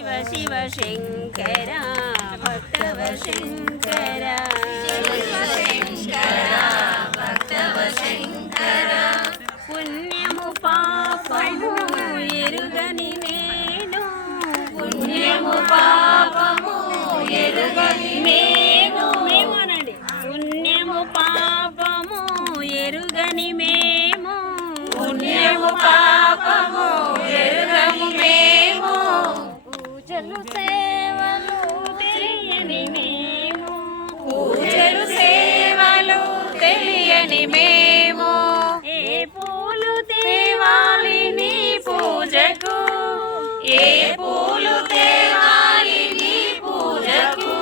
शिव शंकर भक्तव शंकर पुण्यमु पापमु एरुगनि नेनु पुण्यमु पापमु एरुगनि नेनु मेमोనండి పుణ్యము పాపము ఎరుగని మేము పుణ్యము పాపము ఎరుగని మేము పూజలు సేవలు తెలియని మేము పూజలు సేవలు తెలియని మేము ఏ పూలు తేవాలి నీ పూజకు ఏ పూలు తేవాలి నీ పూజకు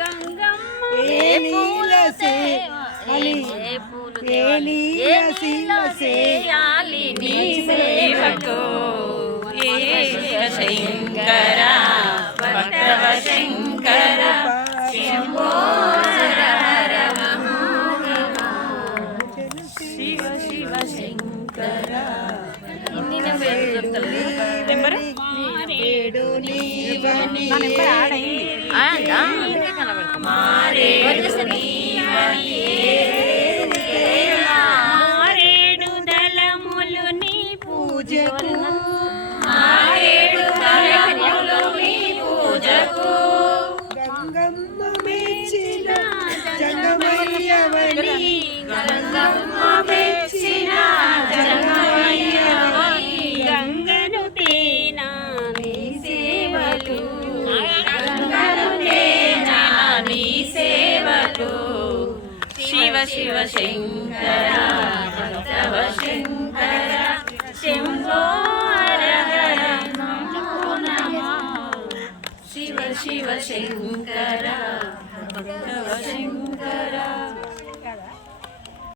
గంగమ్మ ఏ పూల సేవాలి ఏ పూలు తేవాలి ఏ నీల సేయాలి నీ సేవకు శంకర భక్తవ శంకర శంభో హర హర మహాదేవ శివ శివ శంకర ఇన్ని నెంబర్ మారేడు నీవని మారేడు దళములు నీ పూజకు మారేడు దళములు నీ పూజకు గంగమ్మ మెచ్చిన జంగమయ్యవని గంగమ్మ మెచ్చిన జంగమయ్యవని గంగను తేనా నీ సేవలు గంగను తేనా నీ సేవలు శివ శివ శంకర భక్తవ శంకర శంభో హర హర నమో నమః శివ శివ శంకర